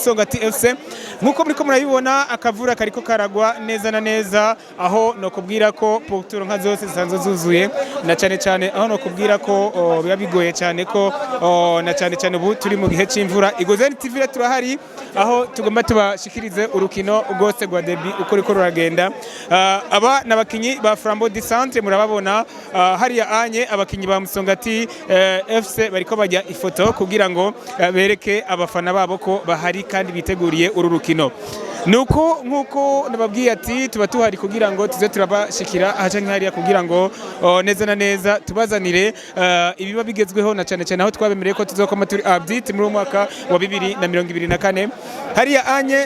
Musongati FC nkuko muriko murabibona akavura kariko karagwa neza na neza aho no kubwira ko porturo nka zose zisanzwe zuzuye na cyane aho no kubwira ko biba bigoye cyane ko na cyane ubu turi mu gihe c'imvura Igozeni TV turahari aho tugomba tubashikirize urukino rwose rwa derby uko riko ruragenda aba nabakinyi ba Flambeau du Centre murababona hariya anye abakinyi ba Musongati FC bariko bajya ifoto kugira ngo bereke abafana babo ko bahari kandi biteguriye uru rukino nuko nkuko nababwiye ati tuba tuhari kugira ngo tuze turabashikira ahaca nk'hariya kugira ngo neza na neza tubazanire ibiba bigezweho na cyane aho twabemereye ko tuzokoma turi update muri mwaka wa 2024 hariya anye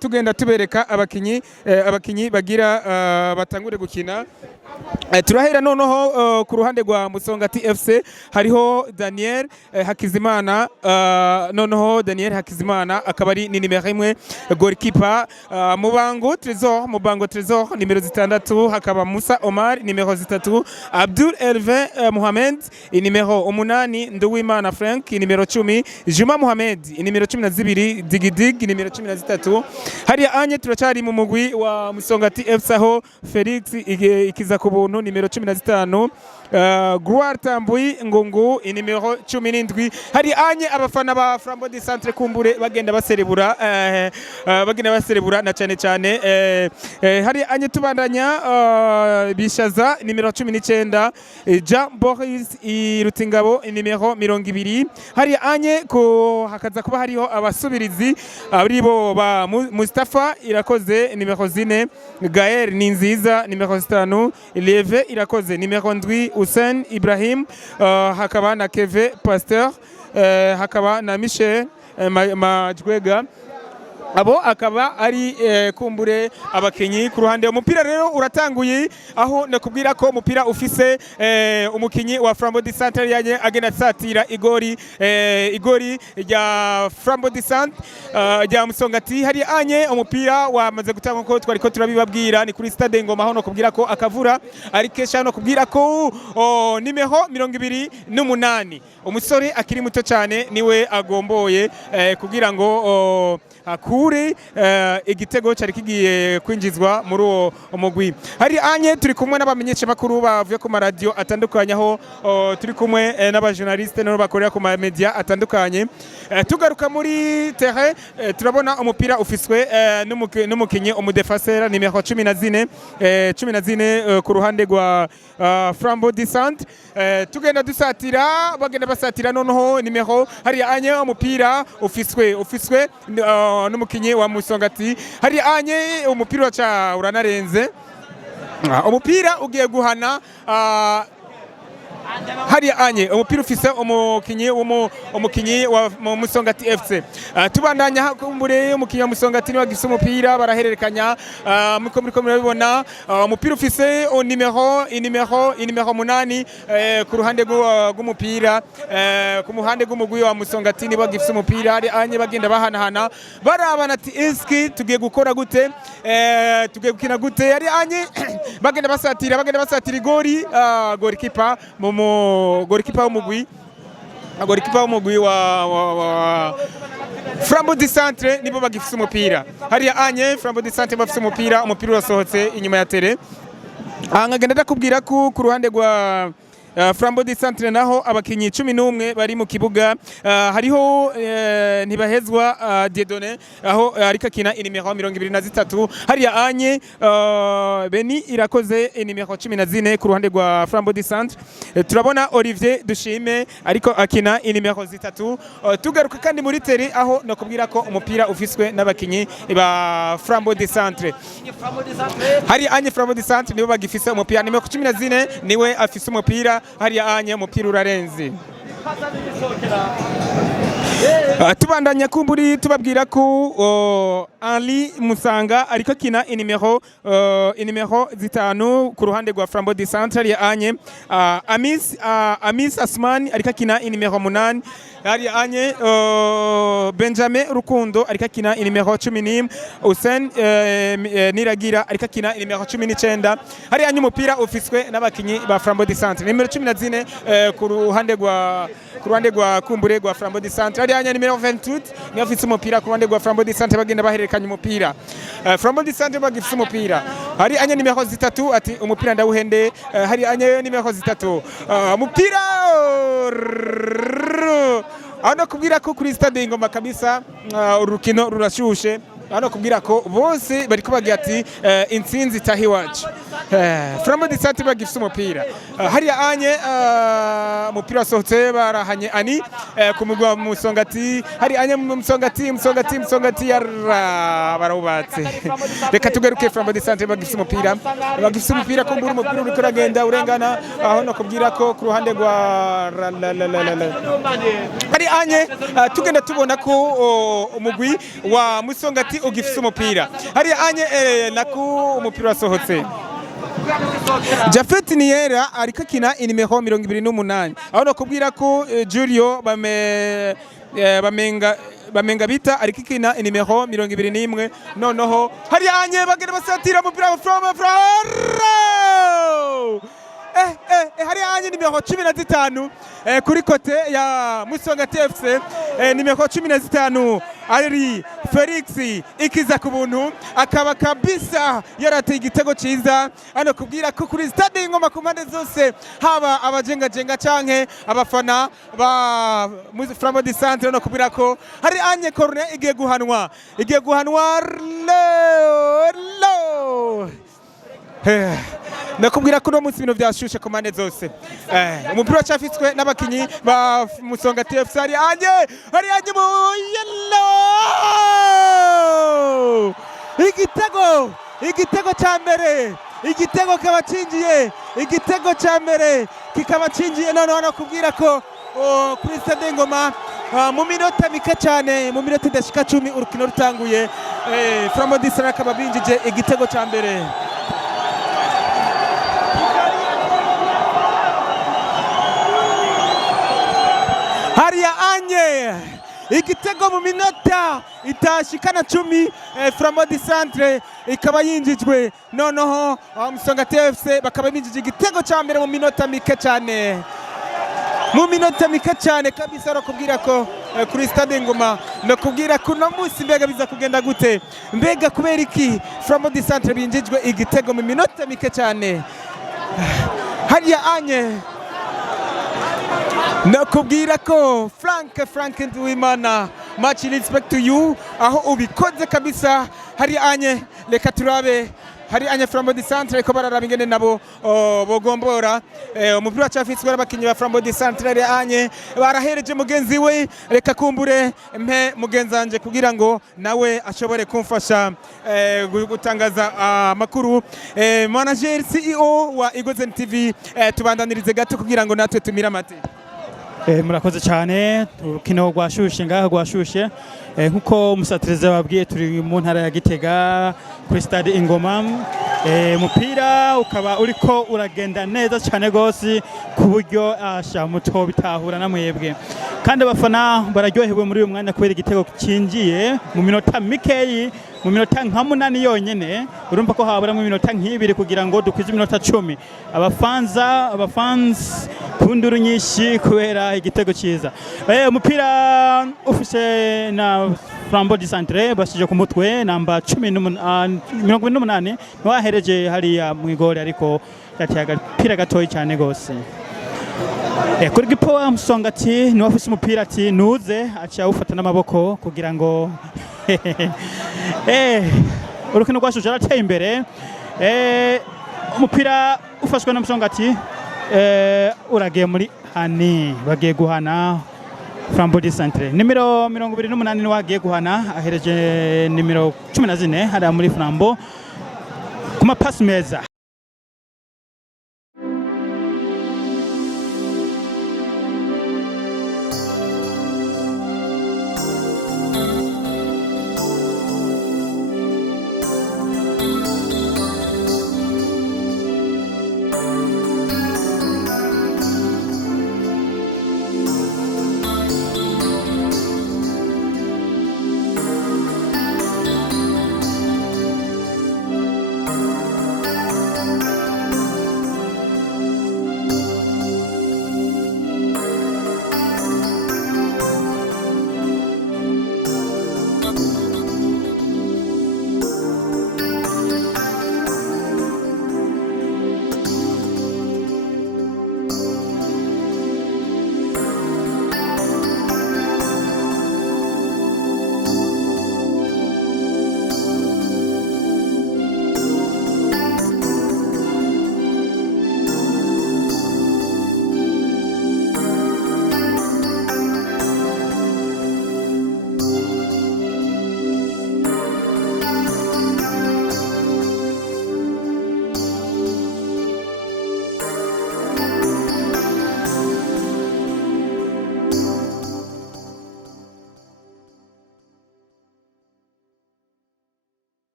tugenda tubereka abakinyi bagira batangure gukina turahera noneho ku ruhande rwa Musongati FC hariho Daniel Hakizimana noneho Daniel Hakizimana akaba ari ni nimero 1 goalkeeper Mubango Trésor nimero 6 hakaba Musa Omar nimero 3 Abdul Elvin Mohamed nimero 8 Nduwimana Frank nimero 10 Juma Mohamed nimero 12 Digidig nimero 13 hariya anye turacari mu mugwi wa Musongati FC aho Felix ikiza kubuntu nimero 15 Gloire Tambui Ngongo nimero 17 hari anye abafana ba Flambeau du Centre kumbure bagenda baserebura na cyane hari anye tubandanya bishaza nimero 19 Jean Boris Irutingabo nimero 20 hari anye ko hakaza kuba hariho abasubirizi aribo ba Mustafa Irakoze nimero 4 Gaël Ninziza nimero 5 Leve Irakoze nimero 7 Hussein Ibrahim hakaba na Keve Pasteur hakaba na Michel Majwega abo akaba ari kumbure abakinyi ku ruhande umupira rero uratanguye aho nakubwira ko umupira ufise umukinyi wa Flambeau du Centre yanye agenda satira igori rya Flambeau du Centre rya Musongati hari anye umupira wamaze gutanga ko twariko turabibabwira ni kuri stade Ngoma aho nakubwira ko akavura ari kesha no kubwira ko nimero 28 umusore akiri muto cyane niwe agomboye kugira ngo akure igitego cyari kigiye kwinjizwa muri uwo umugwi hari anye turi kumwe n'abamenyesha makuru bavuye ku radio atandukanye aho turi kumwe n'abajournaliste no bakorera ku media atandukanye tugaruka muri terrain turabona umupira ufiswe n'umukinyi umudefenseur nimero 14 ku ruhande rwa Flambeau du Centre tugenda dusatira bagenda basatira noneho nimero hari anye umupira ufiswe n'umukinyi wa Musongati hari anye umupira cha uranarenze umupira ugiye guhana hari anye umupira ufise umukinyi wa Musongati FC tubandanya hakumbure umukinyi wa Musongati ni wagifise umupira barahererekanya muriko murabibona umupira ufise nimero 8 ku ruhande rw'umupira ku muhande rw'umugwi wa Musongati ni wagifise umupira hari anye bagenda bahanahana barabana ati eski tugiye gukora gute tugiye gukina gute hari anye bagenda basatira igori goalkeeper goalkeeper w'umugwi wa Flambeau du Centre nibo bagifise umupira hari anye Flambeau du Centre bafise umupira urasohotse inyuma ya tele ngagenda ndakubwira ku ruhande rwa Flambeau du Centre naho abakinyi 11 bari mu kibuga hariho ntibahezwa Dieudonné aho ariko akina nimero 23 hariya anye Beni Irakoze nimero 14 ku ruhande rwa Flambeau du Centre turabona Olivier Dushime ariko akina nimero 3 tugaruka kandi muri teri aho nakubwira ko umupira ufiswe n'abakinyi ba Flambeau du Centre hari anye Flambeau du Centre nibo bagifise umupira nimero 14 niwe afise umupira hari anye umupira urarenze tubandanya kumburi tubabwira ko Henri Musanga ariko akina inimero zitanu ku ruhande rwa Flambeau du Centre hariya anye Amis Asmani ariko akina inimero 8 hariya anye Benjamin Rukundo ariko akina inimero 11 Hussein Niragira ariko akina inimero 19 hariya anye umupira ufiswe n'abakinyi ba Flambeau du Centre nimero 14 ku ruhande rwa kumbure rwa Flambeau du Centre hariya anye nimero 28 ni afise umupira ku ruhande rwa Flambeau du Centre bagenda bahererekanya umupira Flambeau du Centre bagifise umupira hari anye nimero 3 ati umupira ndawuhende hari anye nimero 3 umupira ano kubwira ko kuri stade Ingoma kabisa urukino rurashushe ano kubwira ko bose bari kubagira ati intsinzi tahi wacu Flambeau du Centre bagifise umupira hari anye umupira wasohotse barahanye ani kumugwa musongati hari anye musongati barawubatse reka tugaruke Flambeau du Centre bagifise umupira kumbura umupira uri kuragenda urengana aho no kubwira ko ku ruhande rwa hari anye tugenda tubona ko umugwi wa musongati ugifise umupira hari anye naku umupira wasohotse Jafet Niera ariko akina inimero 28 aho no kubwira ko Julio bamenga bita ariko akina inimero 21 noneho hari anye bagenda basatira umupira from hari anye nimero 15 kuri kote ya Musongati FC nimero 15 ari Felix ikiza ku buntu akaba kabisa yarateye igitego ciza ano kubwira ko kuri stade Ingoma ku mpande zose haba abajenga canke abafana ba Flambeau du Centre no kubwira ko hari anye corner igiye guhanwa lo nakubwira ko no munsi ibintu byashushe ku mpande zose umupira wacafitswe n'abakinyi ba Musongati FC hari anye mu yellow igitego ca mbere igitego ca mbere kikaba cinjiye noneho nakubwira ko kuri stade Ingoma mu minota mike cyane mu minota idashika 10 urukino rutanguye Flambeau du Centre akaba binjije igitego ca mbere hariya anye igitego mu minota itashikana 10 Flambeau du Centre ikaba yinjijwe noneho Musongati FC bakaba binjije igitego ca mbere mu minota mike cyane kabisa rakubwira ko kuri stade Ingoma nakubwira ko no munsi mbega biza kugenda gute mbega kubera iki Flambeau du Centre binjijwe igitego mu minota mike cyane hariya anye nakubwira ko Frank Nduwimana much respect to you aho ubikoze kabisa hari anye reka turabe hari anye Flambeau du Centre ko bararaba ingene nabo bogombora umupira wacafitswe n'abakinyi ba Flambeau du Centre hari anye barahereje mugenzi we reka kumbure mpe mugenzanje kugira ngo nawe ashobore kumfasha gutangaza amakuru manager CEO wa Igozen TV tubandanirize gato kugira ngo natwe tumira amate murakoze cyane urukino rwashushe ngaho rwashushe nkuko umusatirize wabwiye turi mu ntara ya Gitega kuri stade Ingoma umupira ukaba uriko uragenda neza cyane gose ku buryo muto bitahura na mwebwe kandi abafana bararyohewe muri uyu mwanya kubera igitego kinjiye mu minota mikeyi mu minota nka 8 yonyene urumva ko habura mu minota nk'ibiri kugira ngo dukwize iminota 10 abafans kunduru nyinshi kubera igitego cyiza umupira ufise na Flambeau du Centre basije ku mutwe namba 18 wahereje hariya mu igore ariko yateye agapira gatoyi cyane gose kuri gipo Musongati ni wafise umupira ati nuze acha ufata n'amaboko kugira ngo urukino rwashuje arateye imbere umupira ufashwe na Musongati uragiye muri hani bagiye guhana Flambeau du Centre nimero 28 ni wagiye guhana ahereje nimero 14 hada muri Flambeau kuma pass meza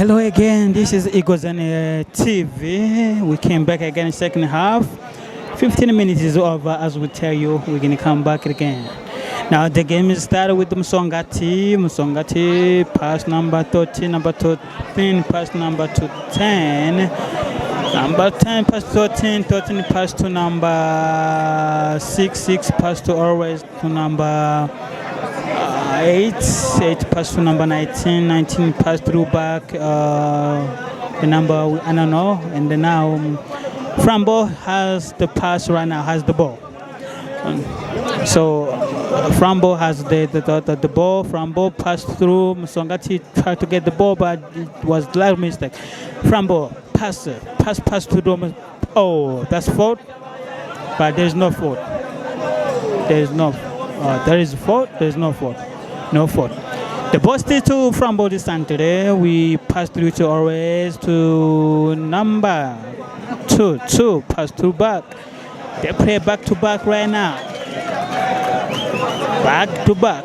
Hello again, this is Igozane TV. We came back again in second half. 15 minutes is over, as we tell you, we're gonna come back again. Now the game is started with Musongati. Musongati pass number 13, number 13 pass number to 10. Number 10 pass 13, 13 pass to number 6, 6 pass to always to number 8, 8 pass to number 19, 19 pass through back the number I don't know, and then now Frambo has the pass right now, has the ball. So Frambo has the ball. Frambo passed through. Musongati tried to get the ball, but it was a little mistake. Frambo pass to the. Oh, that's fault, but there's no fault. There's no. There is fault. There's no fault. No fault. The ball still to Frambo this time today. We pass through to always to number 2. Pass through back. They play back to back right now. Back to back.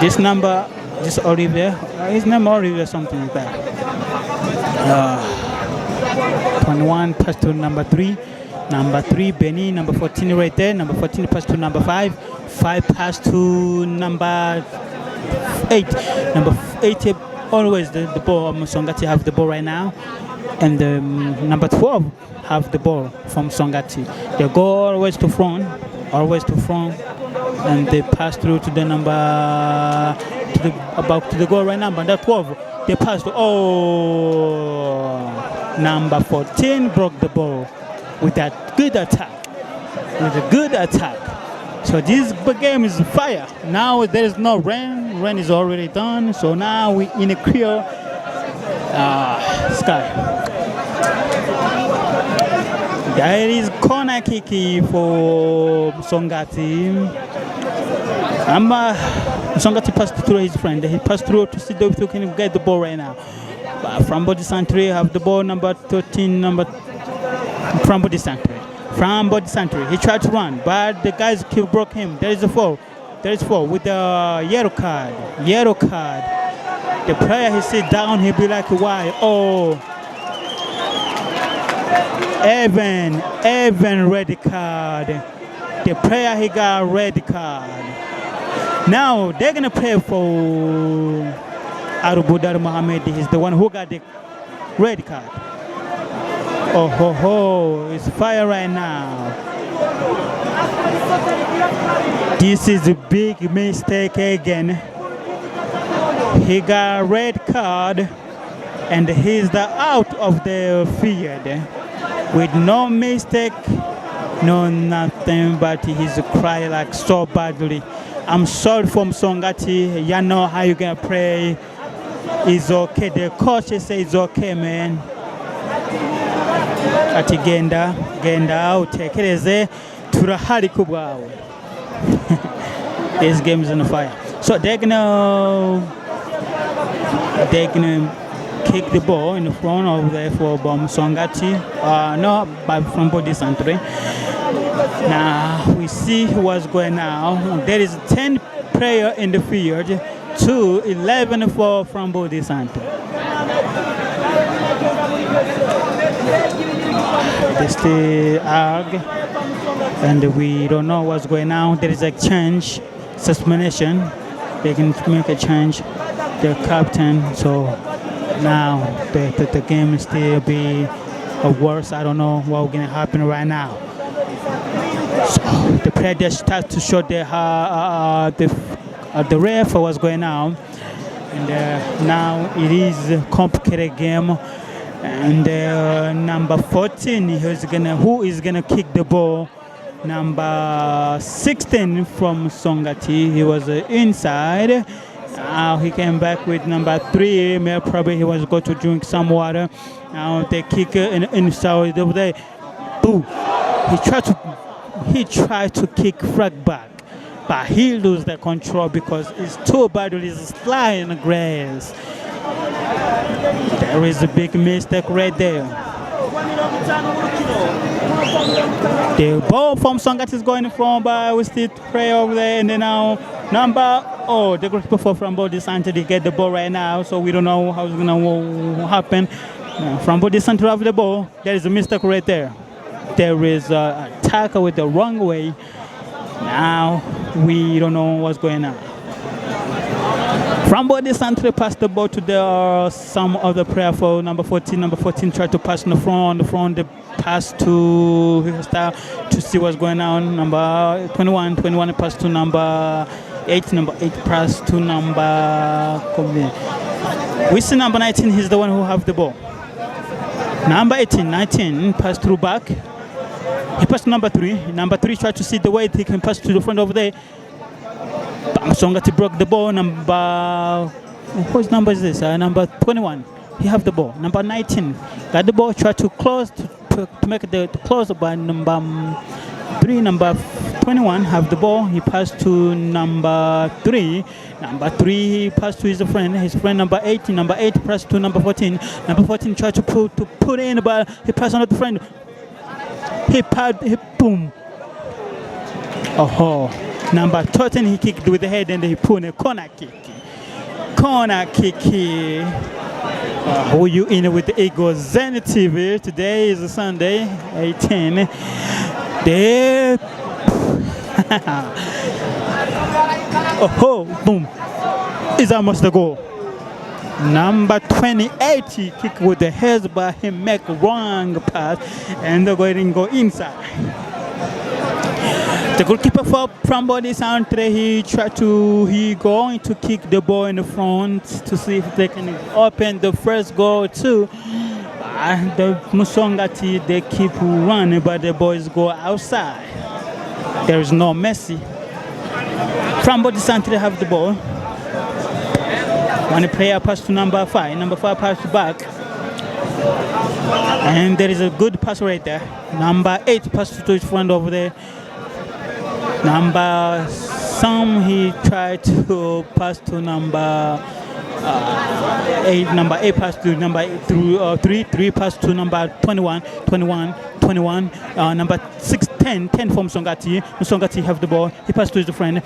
This number, this Olivier, his name Olivier, something like that. 21 pass to number 3. Number 3, Benny. Number 14 right there. Number 14 pass to number 5. 5 pass to number 8. Number 8 always the ball. Musongati have the ball right now. And number 12 have the ball from Songati. They go always to front, and they pass through to the number about to the goal right now. But that 12, they pass to number 14 broke the ball with that good attack, So this game is fire. Now there is no rain. Rain is already done. So now we in a clear sky. There is corner kick for Songati. Songati passed through his friend. He passed through to see if he can get the ball right now. But from Body Santry have the ball number 13, from Body Santry. From Body Santry. He tried to run, but the guys broke him. There is a foul. With the yellow card. The player he sit down, he'll be like, why? Oh. Evan, red card. The player he got red card. Now they're gonna play for Arubudar Mohammed. He's the one who got the red card. Oh, it's fire right now. This is a big mistake again. He got red card, and he's out of the field. With no mistake, no nothing, but he's crying like so badly. I'm sorry from Songati. You know how you gonna play. It's okay. The coach says it's okay, man. Ati genda utekereze turahari kubwawe. This game is on fire. So they're gonna kick the ball in the front of there for Songati. No, but from Body Santry. Now we see what's going on. There is 10 players in the field, 11 from Body Santry. They still argue, and we don't know what's going on. There is a change, suspension. They can make a change. The captain, so now the game will still be worse. I don't know what's going to happen right now. So the player just starts to show the ref for what's going on, and now it is a complicated game. And number 14, who is gonna kick the ball? Number 16 from Songati. He was inside. Now he came back with number 3. Probably he was going to drink some water. Now they kick inside over there. Boom! He tried to kick frag back, but he lose the control because it's too bad. He's flying in the grass. There is a big mistake right there. The ball from Songati is going from, but we still play over there, and then now The goalkeeper for Frambo de Santre, they get the ball right now, so we don't know how it's gonna happen. Frambo de Santre have the ball. There is a mistake right there. There is a tackle with the wrong way. Now we don't know what's going on. Frambo de Santre passed the ball to the some other player for number 14. Number 14 tried to pass in the front. The front they pass to to see what's going on. Number 21. 21 passed to number 8. Number 8 passed to number. We see number 19. He's the one who have the ball. Number 18. 19 passed through back. He passed to number 3. Number 3 tried to see the way he can pass to the front over there. Songati broke the ball. Whose number is this? Number 21. He have the ball. Number 19 got the ball. Tried to close to make the close by number 3. Number 21 have the ball. He passed to number 3. Number 3 he passed to his friend. His friend number 8. Number 8 passed to number 14. Number 14 tried to put in, but he passed on the friend. He boom. Oh. Number 13 he kicked with the head and he put a corner kick. Corner kick. Who you in with the Eagles Zenith TV? Today is Sunday, 18. There. Boom. Is almost the goal. Number 28 he kick with the head, but he make wrong pass and they're going to go inside. The goalkeeper for Frambo de Santre, he going to kick the ball in the front to see if they can open the first goal too. The Musongati, they keep running, but the boys go outside. There is no Messi. Frambo de Santre have the ball. One player pass to number 5. Number 5 pass back. And there is a good pass right there. Number 8 pass to his friend over there. Number he tried to pass to number 8. Number 8 pass to number 3. 3 pass to number 21. 21. Number 6. 10 from Musongati. Musongati have the ball. He passed to his friend.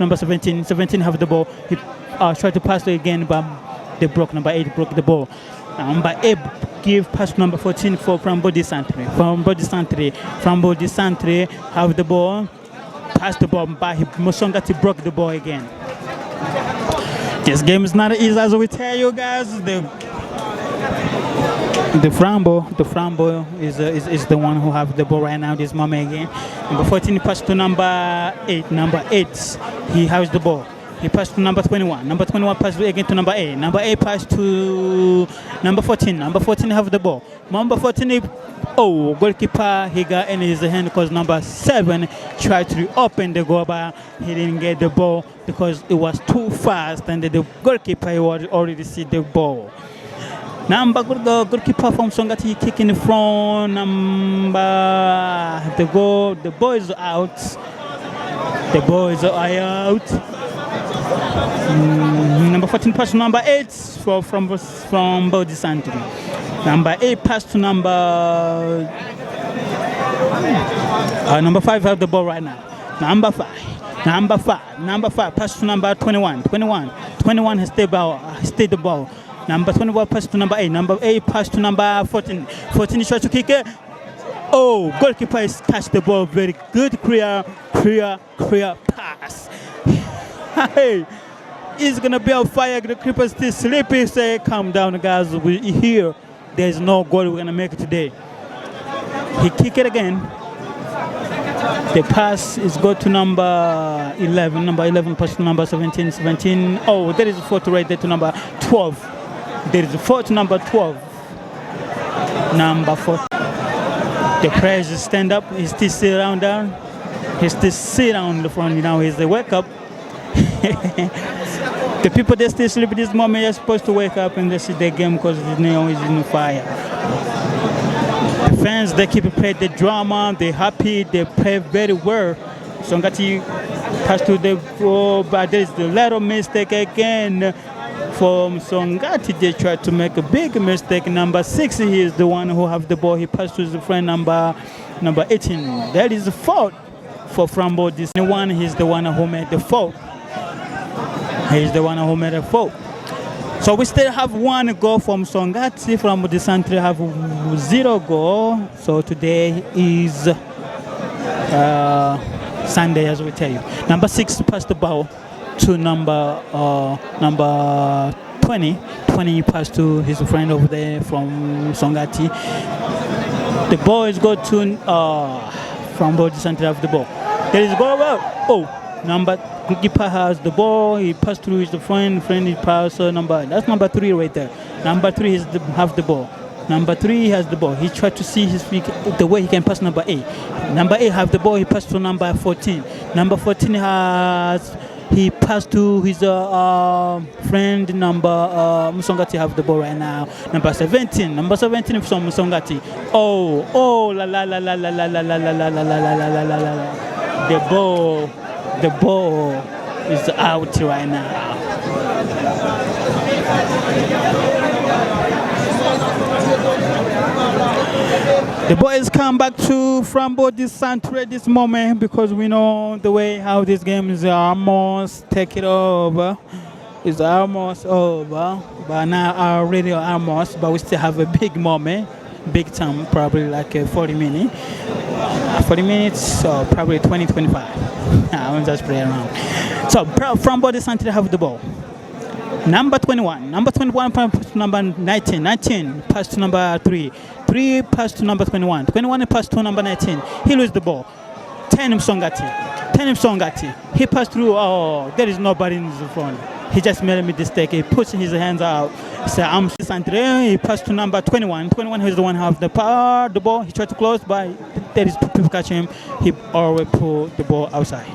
Number 17. 17 have the ball. He tried to pass it again, but they broke. Number 8 broke the ball. Number 8 give pass to number 14 for Frambo de Santre. Frambo de Santre have the ball. Pass the ball, but Musongati broke the ball again. This game is not easy as we tell you guys. The Frambo is the one who have the ball right now. This moment again. Number 14 pass to number 8. Number 8 he has the ball. He passed to number 21. Number 21 passed again to number 8. Number 8 passed to number 14. Number 14 have the ball. Number 14, goalkeeper, he got in his hand because number 7 tried to open the goal, but he didn't get the ball because it was too fast and the goalkeeper already see the ball. Number goalkeeper from Songati kicking from the boys are out. The boys are out. Number 14 pass to number 8 from Bodi Santre. Number 8 pass to number 5 have the ball right now. Number 5 pass to number 21. 21 has stayed the ball. Number 21 pass to number 8. Number 8 pass to number 14. 14 tries to kick it. Goalkeeper is catch the ball. Very good clear pass. Hey, he's gonna be on fire. The keeper still sleepy. Say, calm down, guys. We here. There's no goal we're gonna make it today. He kick it again. The pass is go to number 11. Number 11 pass to number 17. 17. There is a fourth right there to number 12. There is a fourth to number 12. Number 4. The player is stand up. He still sit down there. He still sit down in the front. Now he's the wake up. The people that still sleep at this moment are supposed to wake up and they see the game because the neon is in fire. The fans, they keep playing the drama, they're happy, they play very well. Songati has to the but there is the little mistake again from Songati. They try to make a big mistake. Number 6, he is the one who have the ball. He passed to his friend number 18. That is the fault for Frambo. This one, he's the one who made the fault. He's the one who made the fault. So we still have 1 goal from Songati. From the Centre have 0 goal. So today is Sunday, as we tell you. Number 6 passed the ball to number 20. 20 passed to his friend over there from Songati. The ball is go to from the center of the ball. There is goal. Oh, goalkeeper has the ball. He passed through his friend. He passed that's number 3 right there. Number 3 have the ball. Number 3 has the ball. He tried to see the way he can pass number 8. Number 8 have the ball. He passed to number 14. Number 14 he passed to his friend number Musongati have the ball right now. Number 17 from Musongati. Oh la la la la la la la la la la la la la la la. The ball is out right now. The boys come back to Frambo this Centre at this moment because we know the way how this game is almost take it over. It's almost over, but now already almost, but we still have a big moment, big time, probably like 40 minutes. 40 minutes, or probably 20-25. I'm just playing around. So Frambo this Centre have the ball. Number 21 pass to number 19 pass to number 3 pass to number 21 pass to number 19. He loses the ball. 10 Msongati he passed through. Oh, there is nobody in the front. He just made a mistake. He puts his hands out. So I'm Santre. He passed to number 21 who's the one who has the ball. He tried to close, but there is people catching him. He always pulled the ball outside.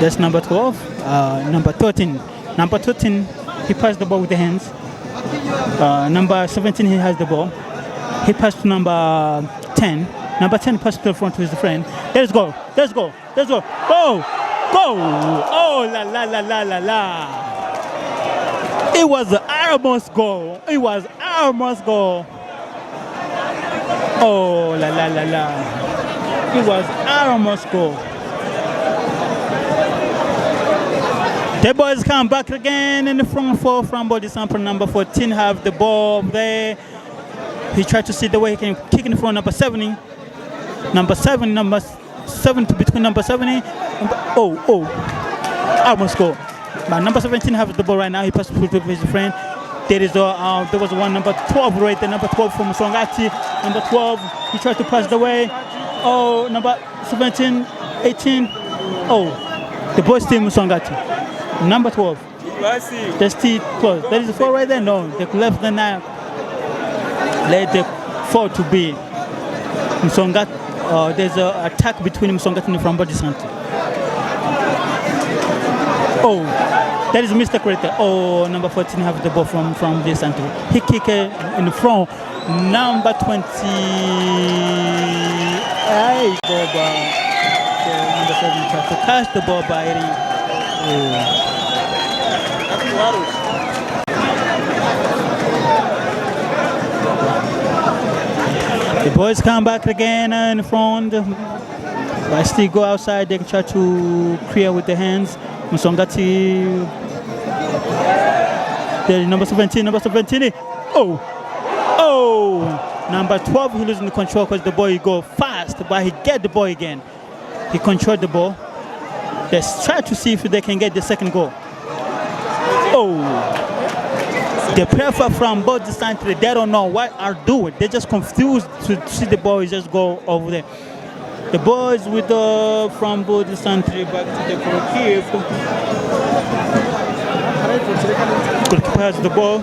That's number 12. Number 13. Number 13, he passed the ball with the hands. Number 17, he has the ball. He passed to number 10. Number 10 passed to the front to his friend. Let's go. Go! Oh, la la la la la la. It was almost goal. Oh, la la la la. It was almost goal. The boys come back again in the front four from body sample. Number 14 have the ball there. He tried to see the way he can kick in the front. Number 7 between number 70. Almost goal. But number 17 have the ball right now. He passed through to his friend. There was one number 12 right there. Number 12 from Songati. Number 12. He tried to pass the way. Oh, number 17, 18. Oh, the boys team Songati. Number 12. That's T12. There is a 4 right there. No, they left the 9. Let the 4 to be Msongat. There's an attack between Msongat and from body center. Oh, that is Mr. Creator. Oh, number 14 have the ball from this center. He kicked in the front. Number 20. Number 7 tried to catch the ball by the boys come back again in front. But still go outside. They try to clear with the hands. Musongati. There, number 17. Oh! Number 12, he losing the control because the boy go fast, but he get the ball again. He controlled the ball. Let's try to see if they can get the second goal. Oh! The player from both the side, they don't know what are doing. They're just confused to see the ball just go over there. The boys with from both the country back to the goalkeeper. Goalkeeper has the ball.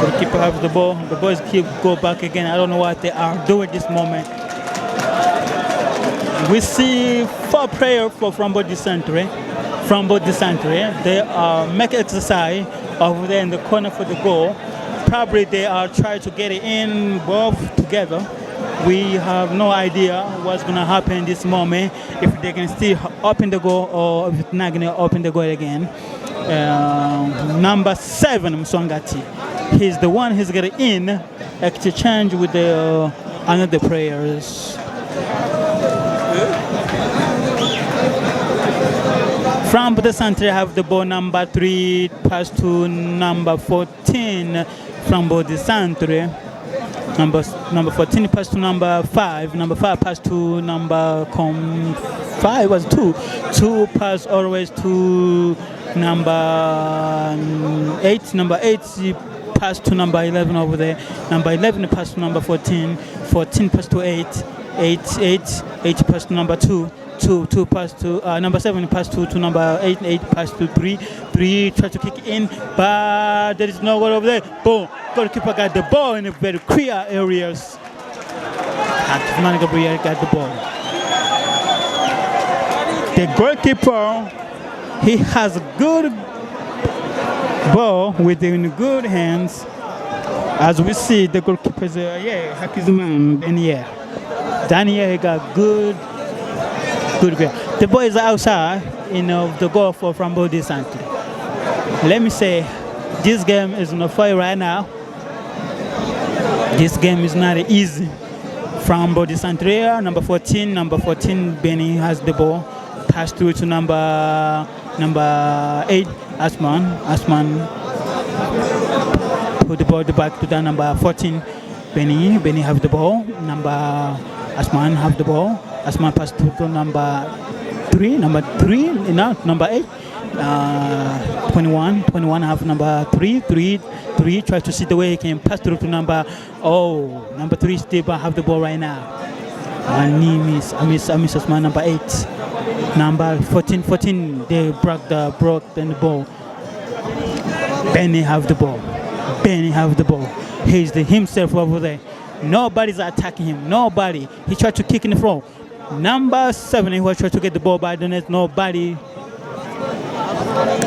Goalkeeper has the ball. The boys go back again. I don't know what they are doing this moment. We see 4 players from both the country. They are making exercise over there in the corner for the goal. Probably they are trying to get it in both together. We have no idea what's going to happen in this moment, if they can still open the goal or if it's not going to open the goal again. Number 7, Msongati. He's the one who's gonna in exchange with the another players. From the center have the ball number 3 pass to number 14 from the center. Number 14 pass to number 5. Number 5 pass to number 5 was 2. 2 pass always to number 8. Number 8 pass to number 11 over there. Number 11 pass to number 14. 14 pass to 8. 8 pass to number 2. 2 pass to number 7 pass to number 8. 8 pass to 3. 3 try to kick in, but there is no one over there. Boom! Goalkeeper got the ball in a very clear areas. And Gabriel got the ball. The goalkeeper, he has a good ball within good hands. As we see, the goalkeeper is Hakizman Daniel. Daniel he got good. The ball is outside, the goal for Frambo de Santo. Let me say, this game is on fire right now. This game is not easy. Frambo de Santo, number 14, Benny has the ball. Pass through to number 8, Asman. Put the ball back to the number 14, Benny have the ball. Asman have the ball. Asman pass to number 8. 21 have number 3 try to see the way he can pass through to number 3 still have the ball right now. I miss Asman number 8. Number 14 they broke the ball. Benny have the ball. He's himself over there. Nobody's attacking him. Nobody. He tried to kick in the front. Number 7, he was trying to get the ball by the net. Nobody.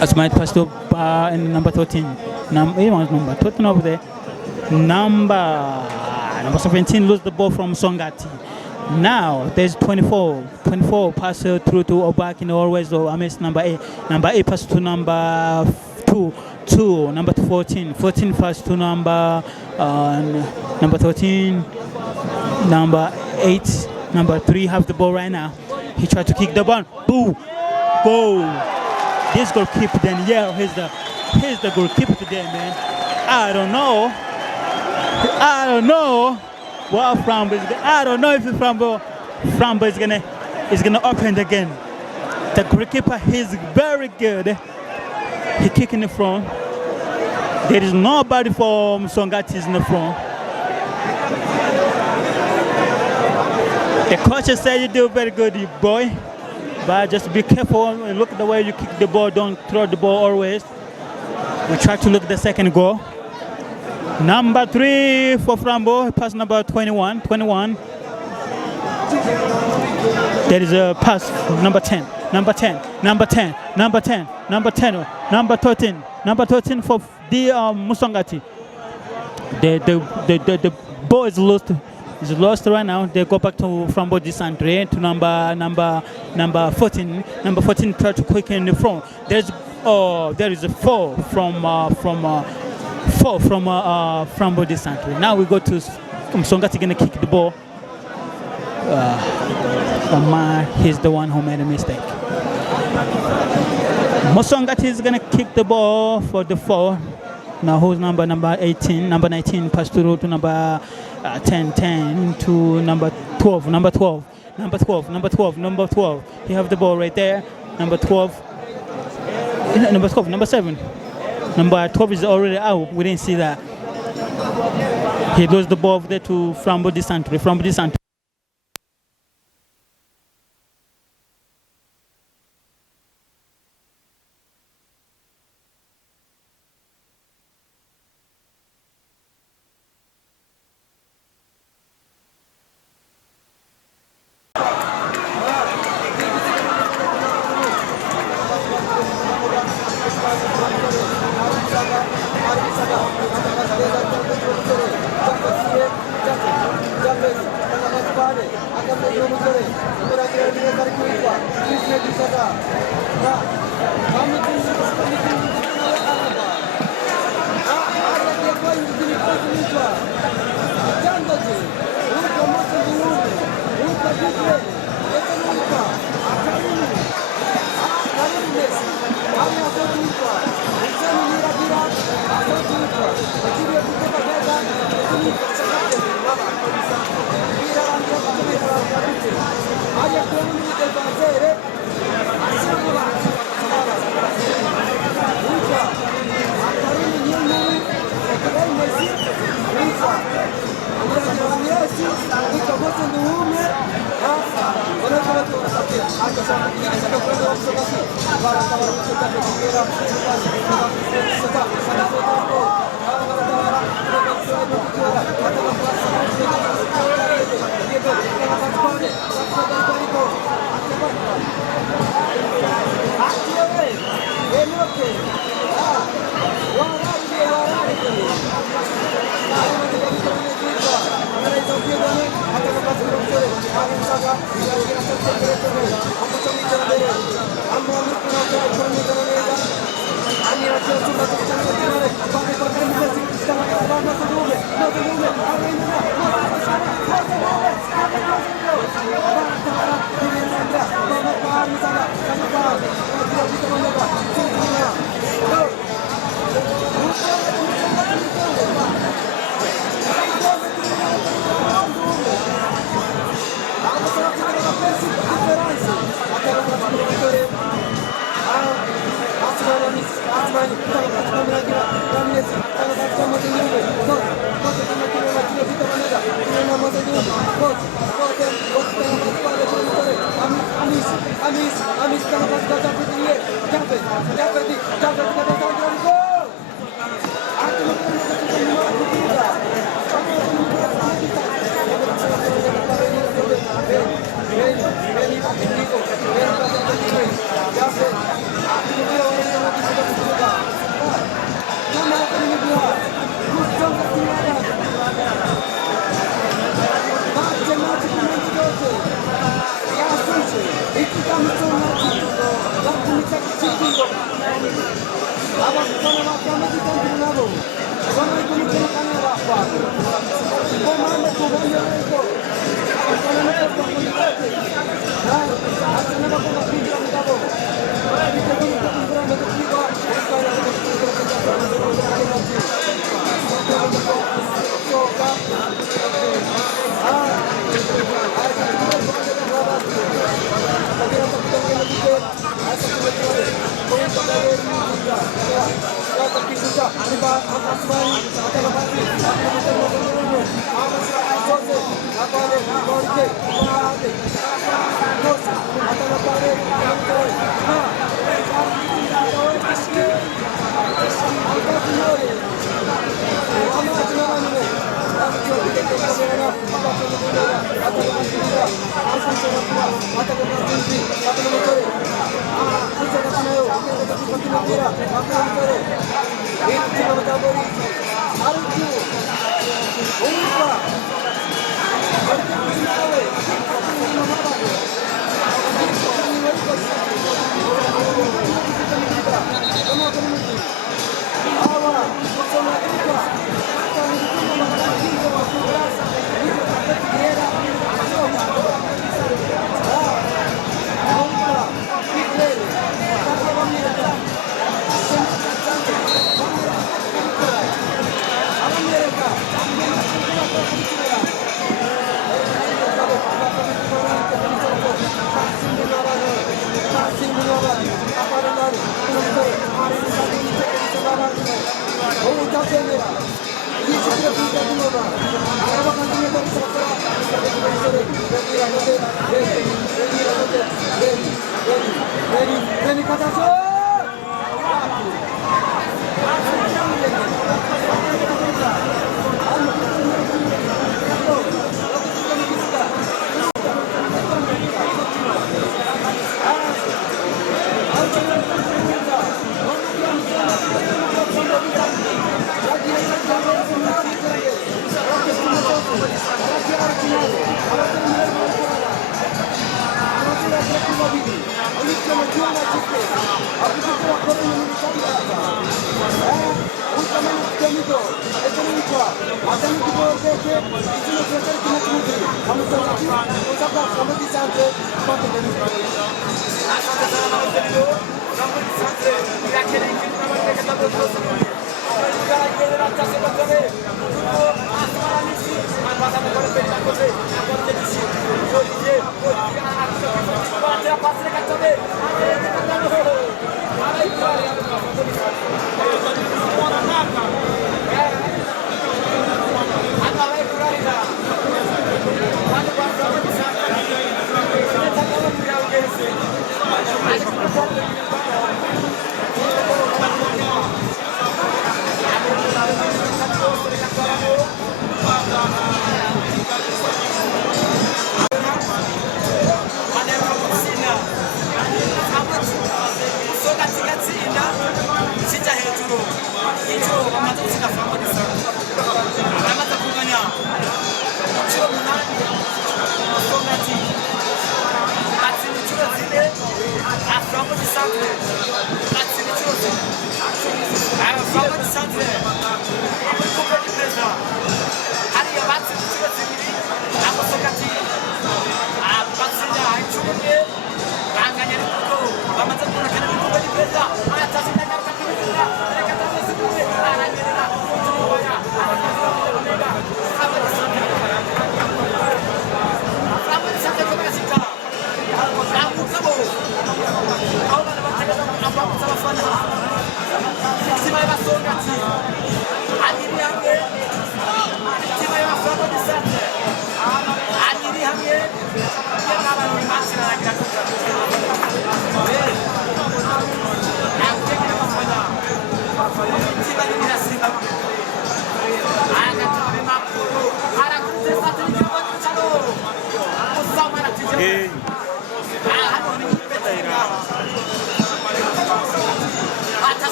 As my pass to number 13. Number 13 over there. Number 17 lose the ball from Songati. Now there's 24. 24 pass through to Obak always. I miss number 8. Number 8 pass to number 2. Number 14 pass to number 13. Number 8. Number 3 have the ball right now. He tried to kick the ball. Boom! Goal! This goalkeeper Daniel, he's the goalkeeper today, man. I don't know what Frambo is. I don't know if Frambo is gonna open again. The goalkeeper is very good. He kick in the front. There is nobody from Songatis in the front. The coach said you do very good, boy, but just be careful. Look at the way you kick the ball. Don't throw the ball always. We try to look at the second goal. Number 3 for Frambo, pass number 21. There is a pass number 10 number 13 for the Musongati. The ball is lost. Is lost right now. They go back to Frambo de Santre to number 14. Number 14 try to quicken in the front. There is a 4 from Frambo de Santre. Now we go to Songati gonna kick the ball. He's the one who made a mistake. Musongati is gonna kick the ball for the 4. Now who's number 18? Number 19 pass through to number 10 to number 12. Number 12. He have the ball right there. Number 12. Number 7. Number 12 is already out. We didn't see that. He lost the ball over there to Frambo de Santre.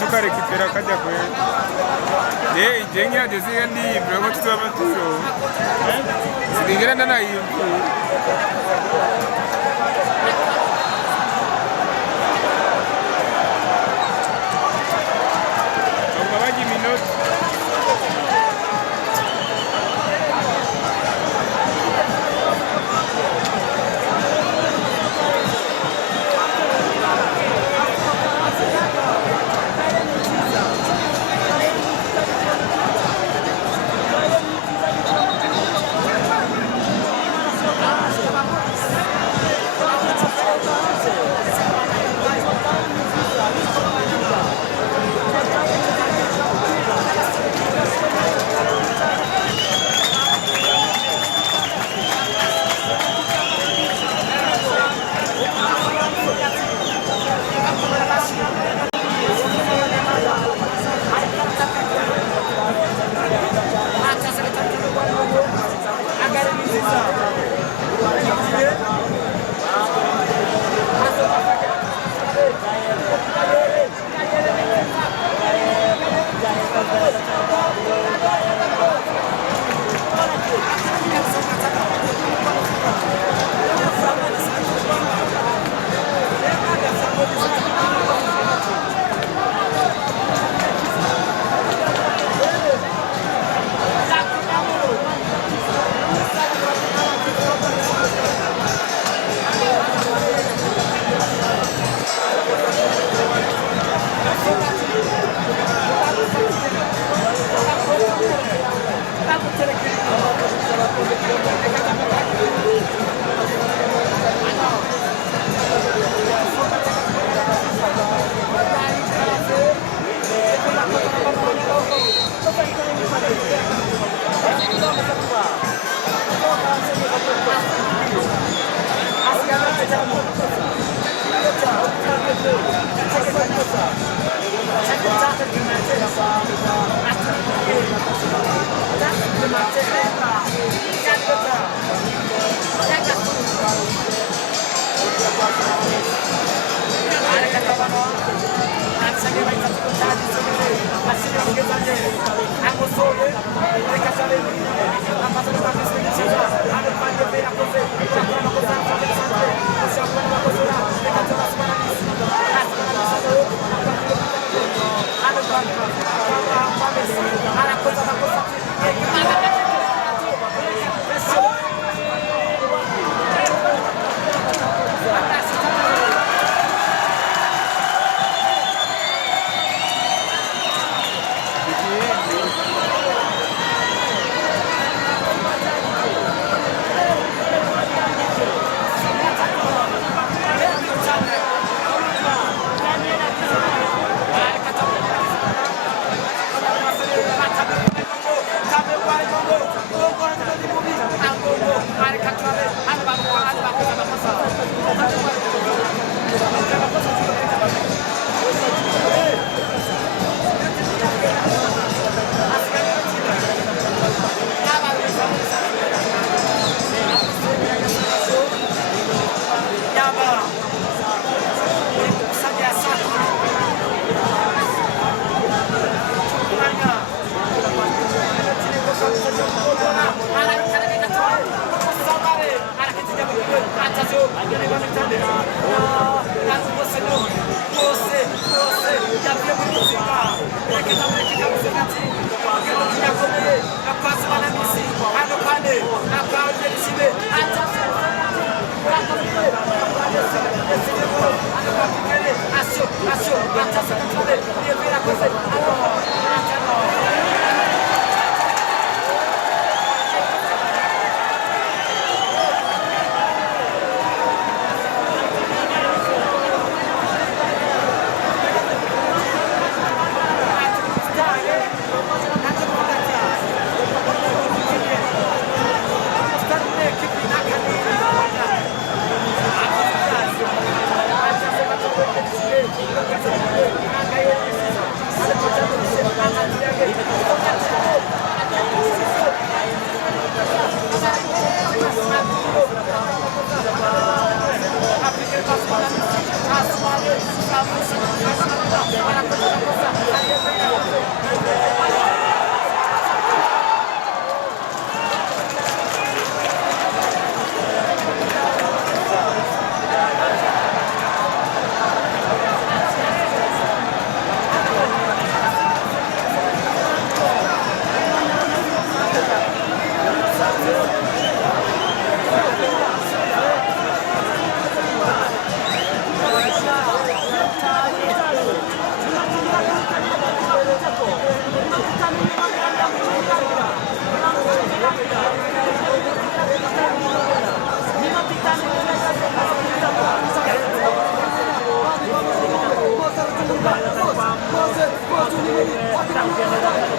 tukarekipera kajya kwe ijengia desiga ndi mlango tutwa maturo sidigera na hiyo Thank you.